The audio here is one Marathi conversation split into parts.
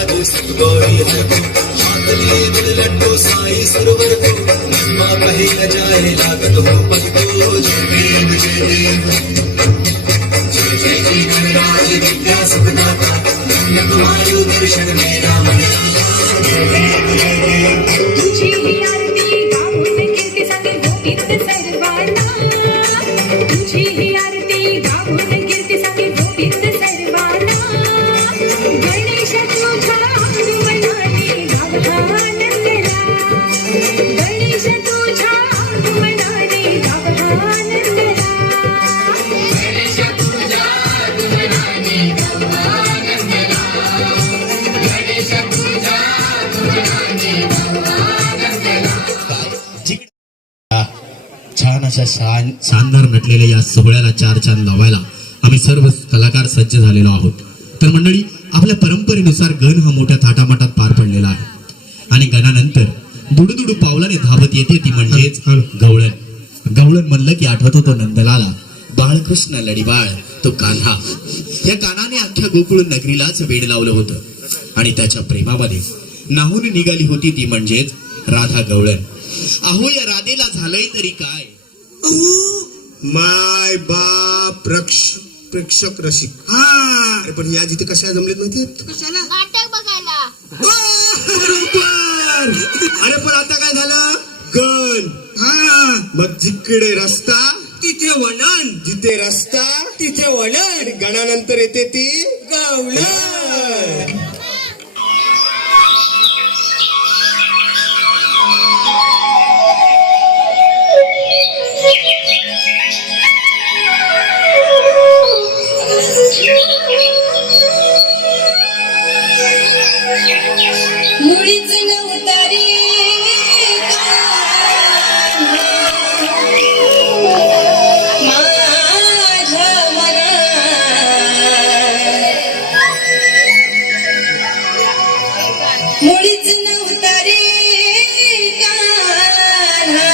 आज सुगौरी को हाथ लिए दिल लड्डू साई सुरवर को नम्मा कहे न जाए लागत हो पद को जय देव जय जय गणराज विद्या सुखदाता तुम्हारे दर्शन मेरा मन तुझी ही आरती गाऊन कीर्ती सांगे गोविंद सर्वांना तुझी ही आरती गाऊन कीर्ती सांगे गोविंद सर्वांना गणेश तुझ्या आगमनाने गाव हा आनंदला गणेश तुझ्या आगमनाने गाव हा आनंदला गणेश तुझ्या आगमनाने गाव हा आनंदला गणेश तुझ्या आगमनाने गाव हा आनंदला छान अशा शानदार नटलेल्या या सोहळ्याला चार चांद लावायला आम्ही सर्व कलाकार सज्ज झालेलो आहोत. तर मंडळी, आपल्या परंपरेनुसार गण हा मोठ्या थाटामाटात पार पडलेला आहे आणि गणानंतर दुडुदुडू पावलाने धावत येते ती म्हणजेच गवळण. गवळण म्हणलं की आठवत होतो नंदलाला, बाळकृष्ण लढीबाळ तो कान्हा. या कान्हाने अख्ख्या गोकुळ नगरीलाच वेड लावलं होतं आणि त्याच्या प्रेमामध्ये नाहून निघाली होती ती म्हणजेच राधा गवळण. अहो, या राधेला झालंय तरी काय? माय बाप प्रेक्षक रसिक. हा, अरे पण या जिथे कशा जमलेत माहिती कशाला नाटक बघायला. अरे पण आता काय झालं? गण. हा, मग जिकडे रस्ता तिथे वळण, जिथे रस्ता तिथे वळण. गणानंतर येते ती गवळण. मुळीच नवतारी माझ्या मनात मुळीच नवतारी कान्हा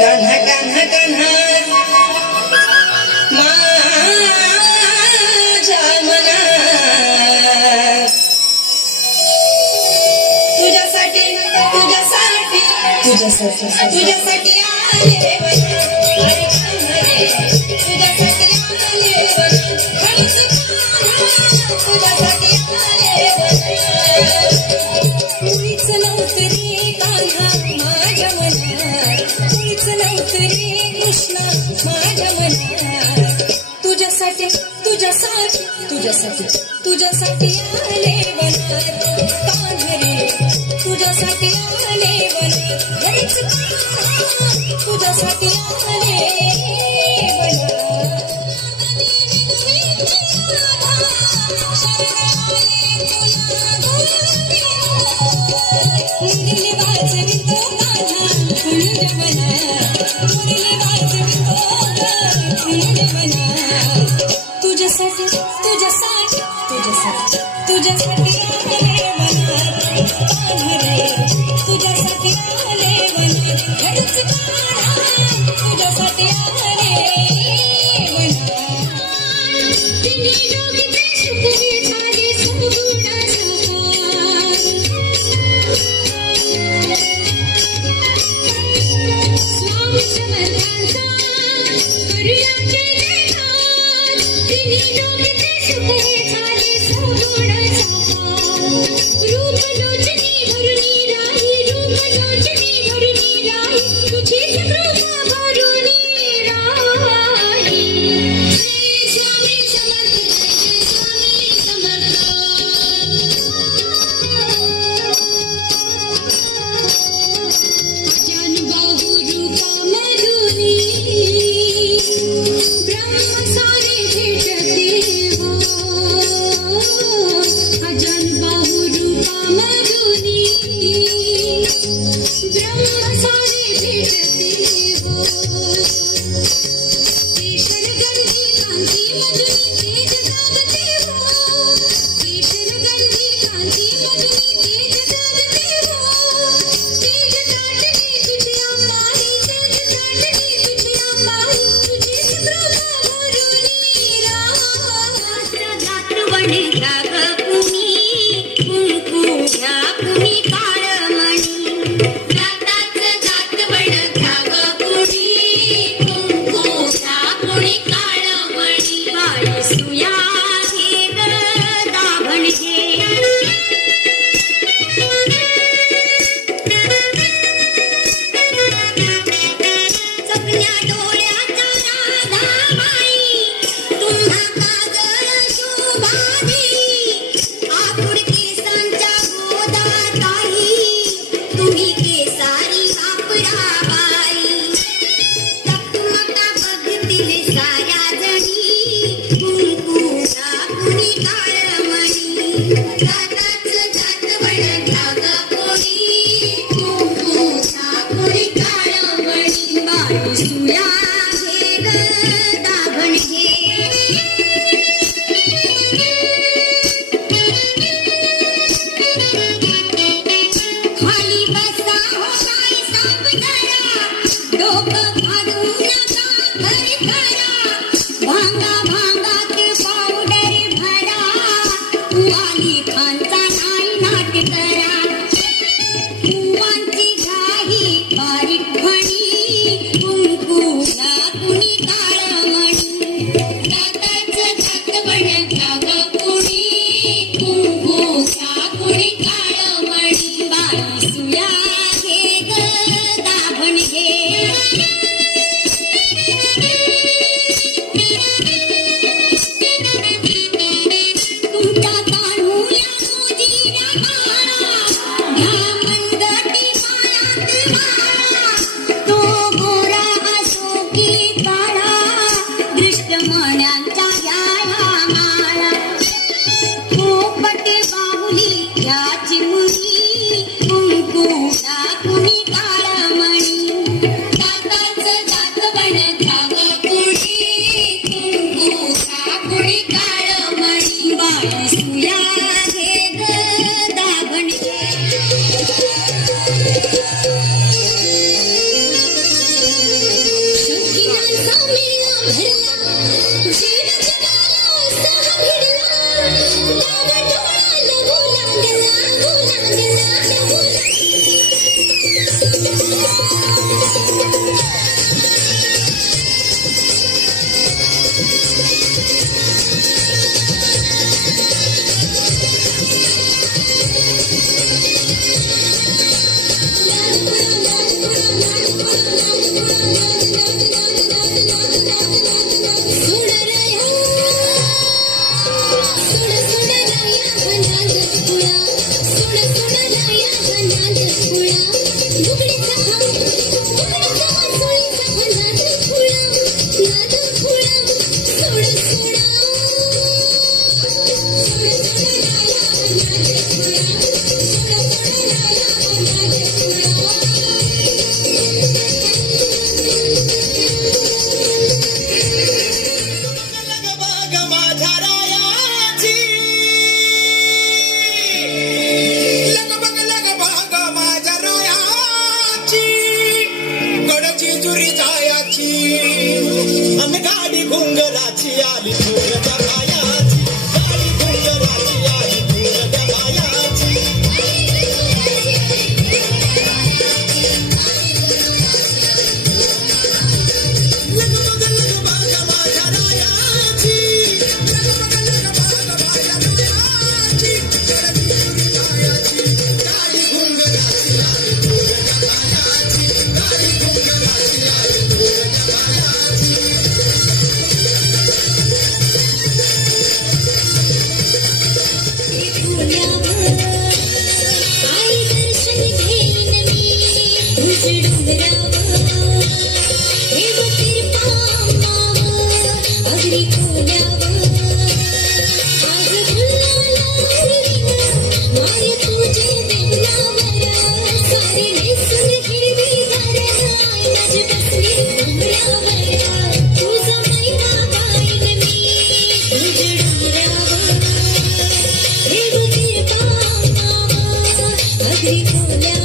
कान्हा कान्हा कान्हा माझ्या मनात तुझ्यासाठी तुझ्यासाठी तुझ्यासाठी तुझ्यासाठी आले वना हरे कान्हा रे तुझ्यासाठी आले वना खडूस तुझ्यासाठी आले वना मुळीच नव्हतं रे कान्हा माझ्या मनात मुळीच नव्हतं रे कृष्णा माझ्या मनात तुझ्यासाठी तुझ्यासाठी तुझ्यासाठी तुझ्यासाठी आले वनात कान्हा रे तुझ्यासाठी आले वनात हरेच कान्हा तुझ्यासाठी आले मुरली वाजवितो कान्हा कुंड मना मुरली वाजवितो कुंड मना तुझ्यासाठी तुझ्यासाठी तुझ्यासाठी तुझ्यासाठी आले वनात कान्हा रे तुझ्यासाठी आले वनात हरेच कान्हा तुझ्यासाठी आले वनात तिन्ही लोकीचे सुखी झाले सुगुणा स्वामी समर्थांचा करूया जय जयकार तिन्ही लोकीचे सुखी झाले सुगुणा रूप लोचनी भरुनी लाकूड केसांच्या गोदात आई, तुम्ही केसारी वापरा बाई. टकमका बघतील साऱ्या जणी, कुंकुला कुणी काळमणी. जाताच जातवड घ्या ग कोणी, कुंकुला कुणी काळमणी. बाई सुया घे ग दाभण घे. खाली बसा हो बाई सावधारा, डोकं फाडू नका घरी करा. भांगा भांगात पावडर भरा, वाली खानचा नाही नाट करा. कुवांची घाई बारीक म्हणी, कुंकुला कुणी काळमणी. जाताच जातवड घ्या ग कोणी, कुंकुला कुणी काळमणी. बाई सुया घे ग दाभण घे. तुमच्या कान्हुया मोजीच्या काळा, घ्या मनगटी पायात माळा. तो गोरा असो की काळा, दृष्टमण्यांच्या याया माळा. पोपट बाहुली याची मुनी, कुंकुला कुणी काळमणी. जाताच जातवड घ्या ग कोणी, कुंकुला कुणी काळमणी. बाई सुया घे ग दाभण घे. शौकीनांचा मेळा भरला, जेड जगाला सहा भिडला. गावठोळा लहू लागला, लहू जेजुरी जायाची अन गाडी घुंगराची आली घुंगराच्या पायाची. गाडी घुंगराची आली घुंगराच्या पायाची. लगबग लगबग माझ्या रायाची, लगबग लगबग माझ्या रायाची. जेजुरी जायाची, गाडी घुंगराची आली घुंगराच्या पायाची. गाडी घुंगराची आली घुंगराच्या पायाची. आई दर्शन घेईन मी तुझ डोंगरावर. हे ग कृपा माव अगदी खोल्यावर. आज गुलाला उडवीन माय तुझे देवलावर. सारी नेसून हिरवी गार माझी बसली डोंगरावर. तुझा महिमा गाईन मी तुझ डोंगरावर. हे ग कृपा माव अगदी खोल्यावर.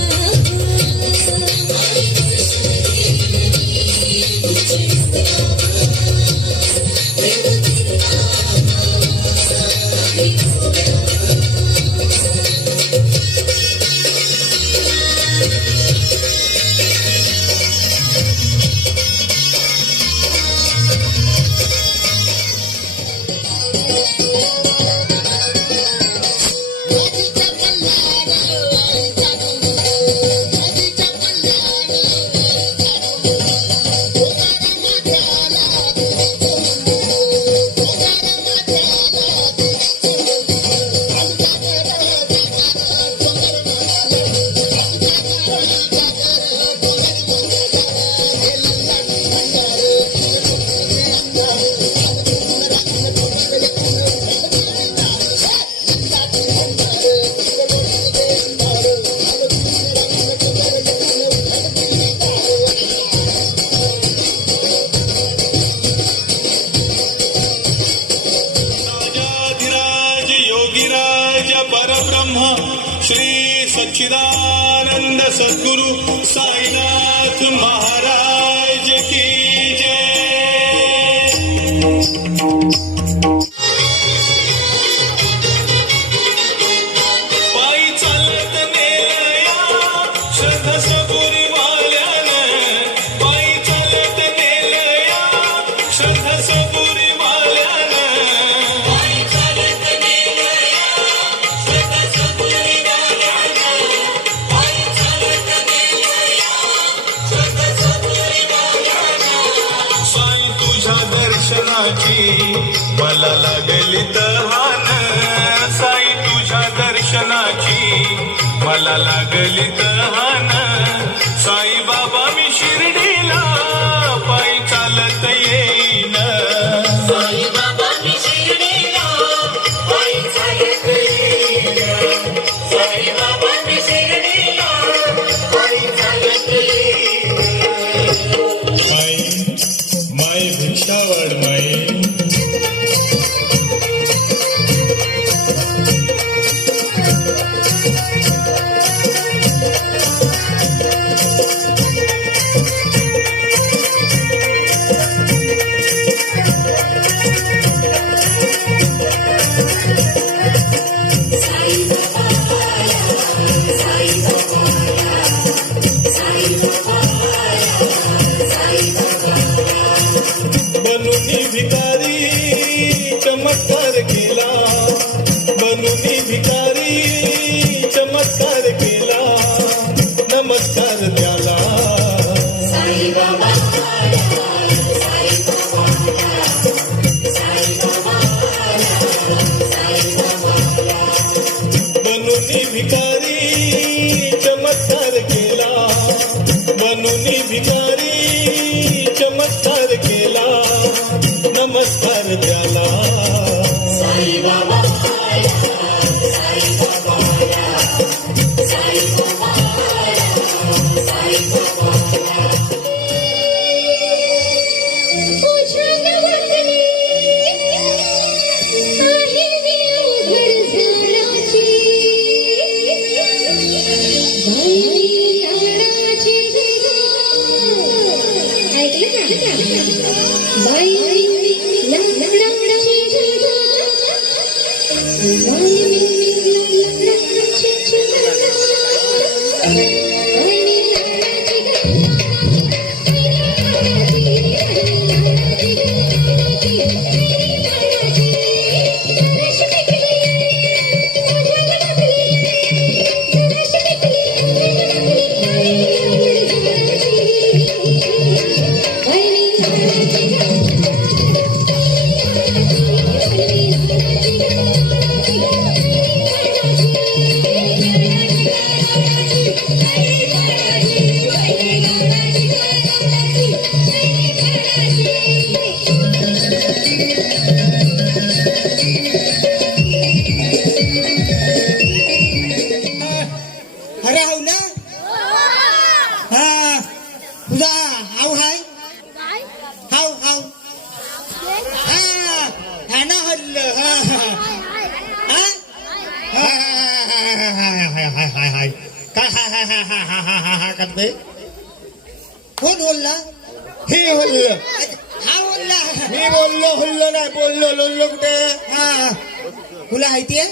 राजाधिराज योगीराज परब्रह्म श्री सच्चिदानंद सद्गुरु साईनाथ महाराज की जय। पायी चालत नेलया श्रद्धा सबुरी वाल्यानं, पायी चालत नेलया श्रद्धा सबुरी वाल्यानं, पायी चालत नेलया श्रद्धा सबुरी वाल्यानं, पायी चालत नेलया श्रद्धा सबुरी वाल्यानं। साई तुझ्या दर्शनाची मला लागली तहान, साई तुझ्या दर्शनाची मला लागली तहान, साई बाबा मी शिर्डीला पायी चालत येईन, साई बाबा मी शिर्डीला पायी चालत येईन, साई बाबा मी शिर्डीला पायी चालत येईन। माई माई भिक्षावड माई, बनूनी भिकारी चमत्कार केला, बनूनी भिकारी चमत्कार केला, नमस्कार त्याला। बनूनी भिकारी चमत्कार केला, बनूनी भिकारी चमत्कार केला, नमस्कार त्याला। अरे हाव ना, हा तुझा हाव हाय, हाव हाव, हा ना हल्ल, हाय काय हाय करते, कोण बोलला? हे बोललं, हा बोलला, मी बोललो बोललो नाही, बोललो लोल्लो कुठे? हा तुला माहितीये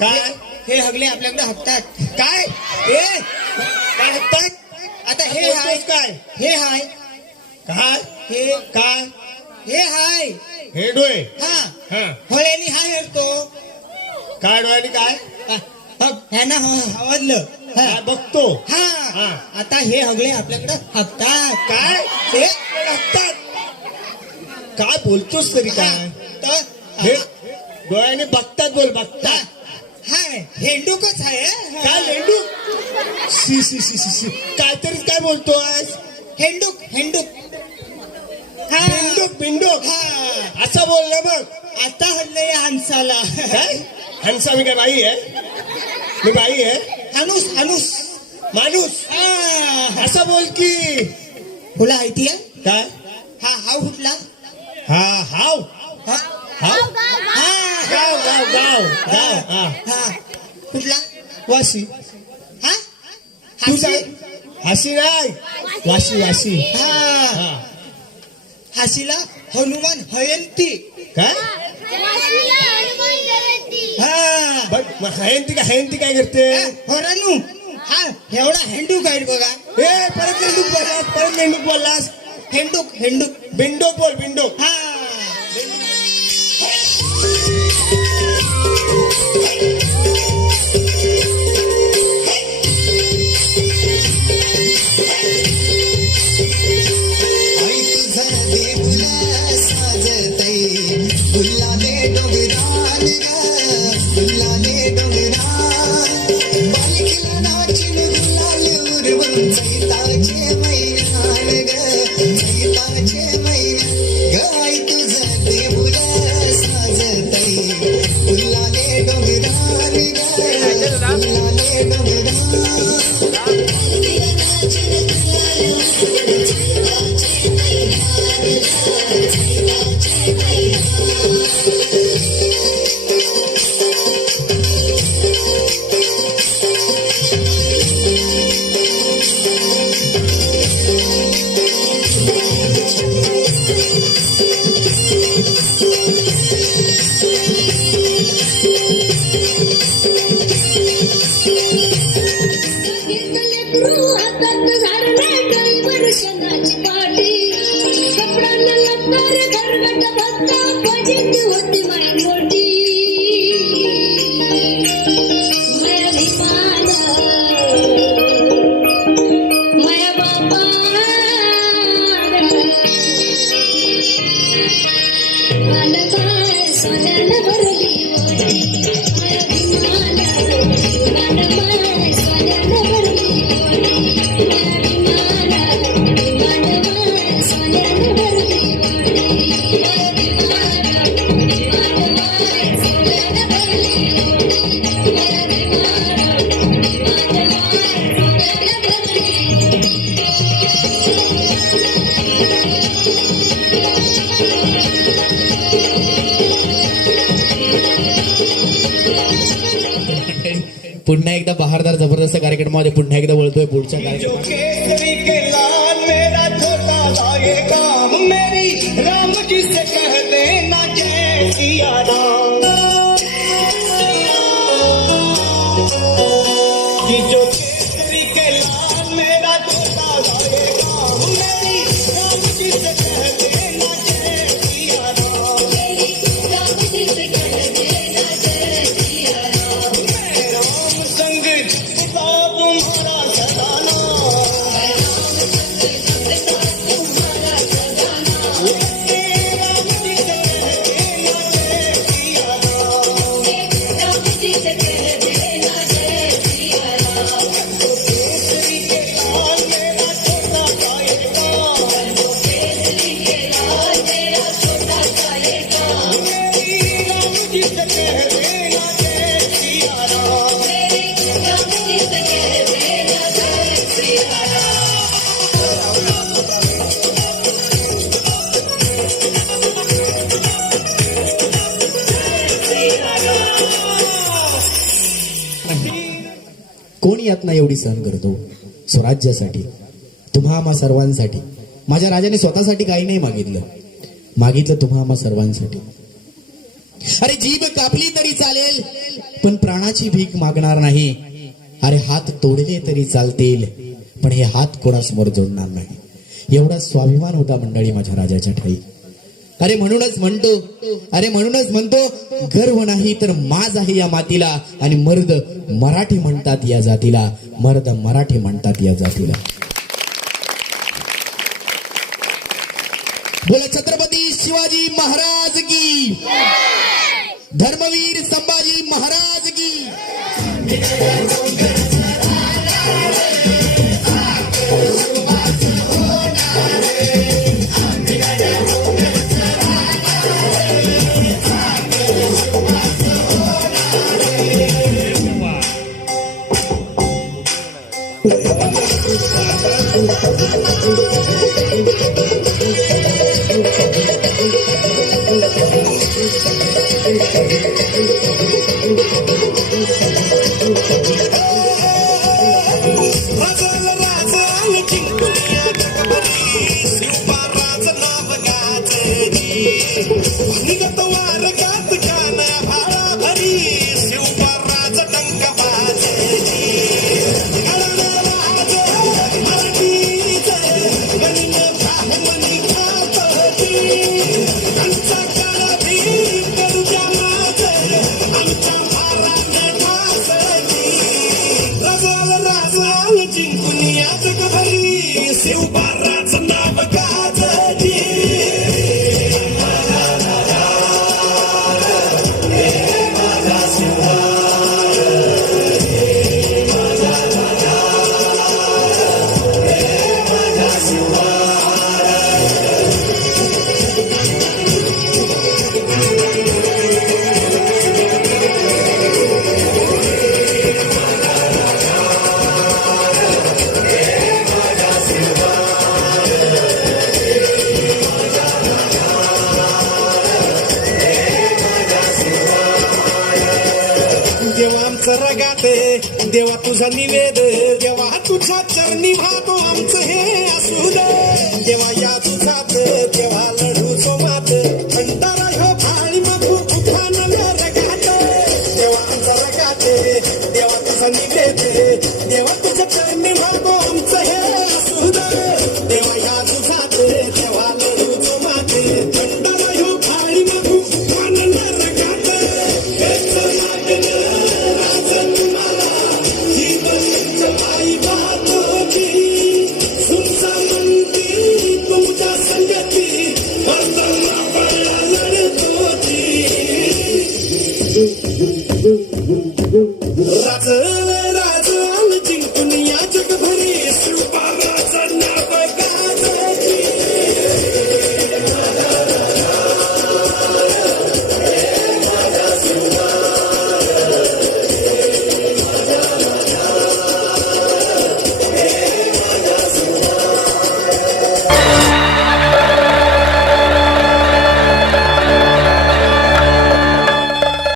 काय हे हगले आपल्याकडे हप्तात? काय हे काय हप्तात? आता हे हाय काय, हे हाय काय, हे काय, हे हाय, हे डोळे, हा होळ्यानी हाय हरतो काय, डोळ्यानी काय ह्याना हवडलं बघतो, हा आता हे हगले आपल्याकडे हप्तात काय, हे हप्तात काय बोलतोस तरी काय, तर हे डोळ्याने बघतात, बोल बघतात, हा हेंडूकच आहे काय हेंडूक शी शी शी शी शी काहीतरी काय बोलतोय हेंडूक हेंडूक हा बिंडूक बिंडूक हा असं बोललं मग आता हल्लंय हंसाला काय हंसा मी काय बाई आहे मी बाई आहे हनुस हनुस माणूस असं बोल की तुला माहिती आहे काय हा हाव कुठला हा हाव हा हाव गाव गाव गाव गाव हा हा कुठला वाशी हा हासी हासी नाही वाशी वाशी हा हासीला हनुमान हयंती काय हा बघ मग हयंती काय करते हरणू हा एवढा हेंडूक आहे बघा ए परत मेंढूक बोललास हेंडूक हेंडूक बिंडोक बोल बिंडोक हा आई तुझा देऊला साजतई फुलाने डोंगरान ग फुलाने डोंगरान बालकीला नाचून गुलाल उरवून चैताचे मैदान ग चैताचे मैदान ग आई तुझा देऊला साजतई फुलाने डोंगरान ग फुलाने डोंगरान पुन्हा एकदा बहारदार जबरदस्त कार्यक्रमामध्ये पुन्हा एकदा वळतोय पुढच्या कार्यक्रमात केसरी के लाल मेरा छोटा सा ये काम मेरी राम जी से कह देना जय सिया राम कि जो केसरी के लाल मेरा छोटा सा ये काम मेरी राम जी से कह देना जय सिया राम राम संग खुदा तुम्हारा सदाना कोण यातना एवढी सहन करतो स्वराज्यासाठी तुम्हा आम्हा सर्वांसाठी माझ्या राजाने स्वतःसाठी काही नाही मागितलं तुम्हा आम्हा सर्वांसाठी अरे जीभ कापली तरी चालेल पण प्राणाची भीक मागणार नाही अरे हात तोडले तरी चालतील पण हे हात कोणासमोर जोडणार नाही एवढा स्वाभिमान होता मंडळी माझ्या राजाच्या ठाई अरे म्हणूनच म्हणतो गर्व नाही तर माज आहे या मातीला आणि मर्द मराठी म्हणतात या जातीला मर्द मराठी म्हणतात या जातीला बोला छत्रपती शिवाजी महाराज की धर्मवीर संभाजी महाराज की राजाल राजाल जिंकूया जगभरी शिवबाराज नाव गाजरी निघत वारगात गाण भाळा भरी शिवबाराज डंक वाजरी राज मराठीच गण ब्राह्मणी खातची आमचा काळाभी करू द्या माझ आमच्या भाराने ठासली राजाल राजाल जिंकूया जगभरी शिवबाराज नाव गाजरी देवा आमचं रगाते देवा तुझा निवेद देवा तुझ्या चरणी वाहतो आमचं हे असू दे देवा या तुझात देवा लढू सोमात भंडारा ह्यो भाळी मागू तुफान रगात देवा आमचं रगाते देवा तुझा निवेद देवा तुझ्या चरणी वाहतो आमचं हे असू दे देवा या तुझात देवा लढू सोमात भंडारा ह्यो भाळी मागू तुफान रगात हेच नागन तुमच्या संगती राज